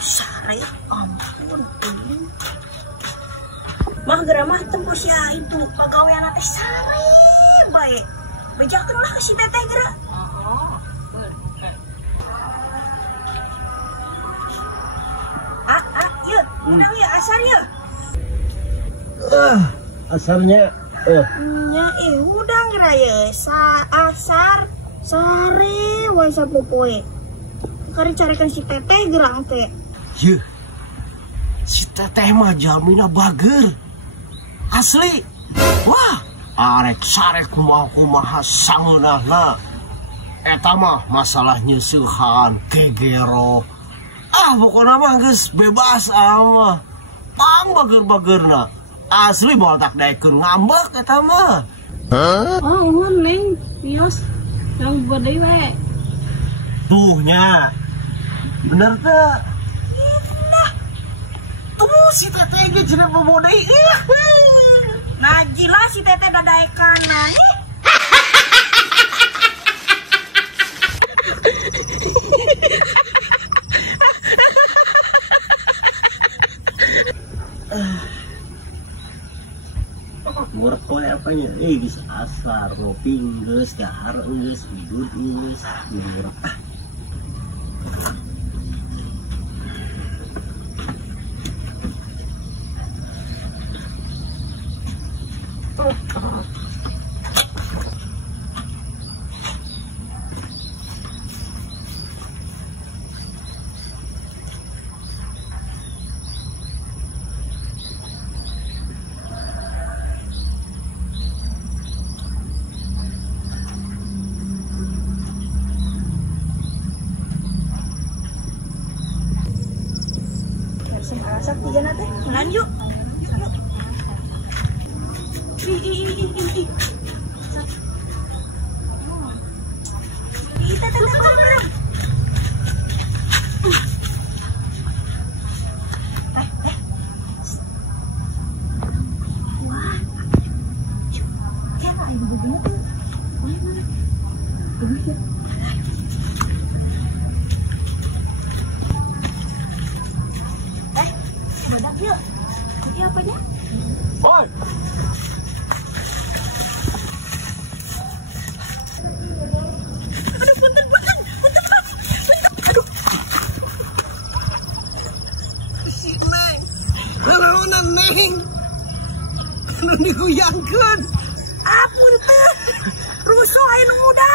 Sare, ampun. Mah geramah tembus ya itu pegawai anak sare baik. Bejakeun lah si teteh geura. Yuk, menang ya asar ya. Asarnya Nya udang geura ya. Asar sare wae sapopoe. Kari carikan si teteh gerang teh. Yeuh. Si teteh mah jalmina bager. Asli. Wah, arek sare kumaha sangeunahna. Eta mah masalah nyeusuhan gegero. Pokona mah geus bebas mah. Pang bager-bagerna. Asli moal tak daekeun ngambek eta mah. Uhun neng, bios yang bodai we. Tuhnya. Bener teh. Tuh si teteh ge cenah bobodai. Najila si teteh dadae kanan nih. Murko apanya? Bisa asar, ngopi geus, dahar geus, bidut geus, murah. Asap tiga nate, lanjut. Kita tenang. Wah, kayak ibu begini tuh. Mana? Begitu. Badak yuk. Ini apanya? Oi. Aduh, punten mas. Aduh. Si Neng. Naraonan Neng. Anu diguyangkeun. Punten. Rusuh anu muda.